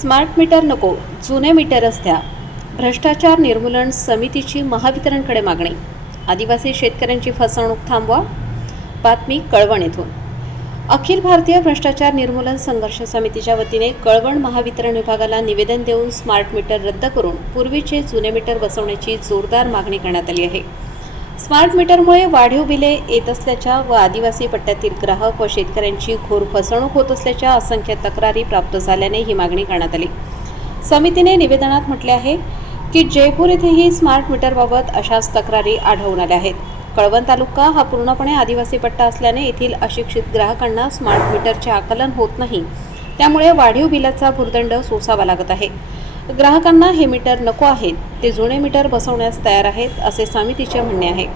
Smart meter नको, जुने मीटरच द्या. भ्रष्टाचार निर्मूलन समितीची महावितरणकडे मागणी. आदिवासी शेतकऱ्यांची फसवणूक थांबवा. बातमी कळवण येथून. अखिल भारतीय भ्रष्टाचार निर्मूलन संघर्ष समितीच्या वतीने कळवण महावितरण विभागाला निवेदन देऊन स्मार्ट मीटर रद्द करून पूर्वीचे जुने मीटर बसवण्याची जोरदार मागणी करण्यात आली आहे. स्मार्ट मीटरमुळे वाढीव बिले येत असल्याच्या व आदिवासी पट्ट्यातील ग्राहक व शेतकऱ्यांची घोर फसवणूक होत असल्याच्या असंख्य तक्रारी प्राप्त झाल्याने ही मागणी करण्यात आली. समितीने निवेदनात म्हटले आहे की जयपूर येथेही स्मार्ट मीटरबाबत अशाच तक्रारी आढळून आल्या आहेत. कळवण तालुका हा पूर्णपणे आदिवासी पट्टा असल्याने येथील अशिक्षित ग्राहकांना स्मार्ट मीटरचे आकलन होत नाही. त्यामुळे वाढीव बिलाचा भुर्दंड सोसावा लागत आहे. ग्राहकांना हे मीटर नको आहेत, ते जुने मीटर बसवण्यास तयार आहेत, असे समितीचे म्हणणे आहे.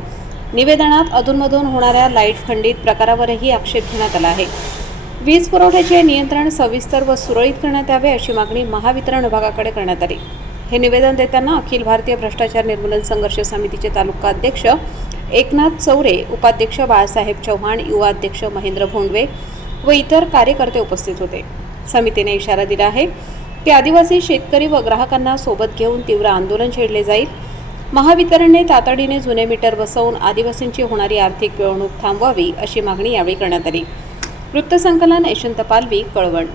निवेदनात अधूनमधून होणाऱ्या लाईट खंडित प्रकारावरही आक्षेप घेण्यात आला आहे. वीज पुरवठ्याचे नियंत्रण सविस्तर व सुरळीत करण्यात यावे अशी मागणी महावितरण विभागाकडे करण्यात आली. हे निवेदन देताना अखिल भारतीय भ्रष्टाचार निर्मूलन संघर्ष समितीचे तालुका अध्यक्ष एकनाथ चौरे, उपाध्यक्ष बाळासाहेब चव्हाण, युवा अध्यक्ष महेंद्र भोंडवे व इतर कार्यकर्ते उपस्थित होते. समितीने इशारा दिला आहे की आदिवासी शेतकरी व ग्राहकांना सोबत घेऊन तीव्र आंदोलन छेडले जाईल. महावितरणने तातडीने जुने मीटर बसवून आदिवासींची होणारी आर्थिक पिळवणूक थांबवावी अशी मागणी यावेळी करण्यात आली. वृत्तसंकलन यशवंत पालवी, कळवण.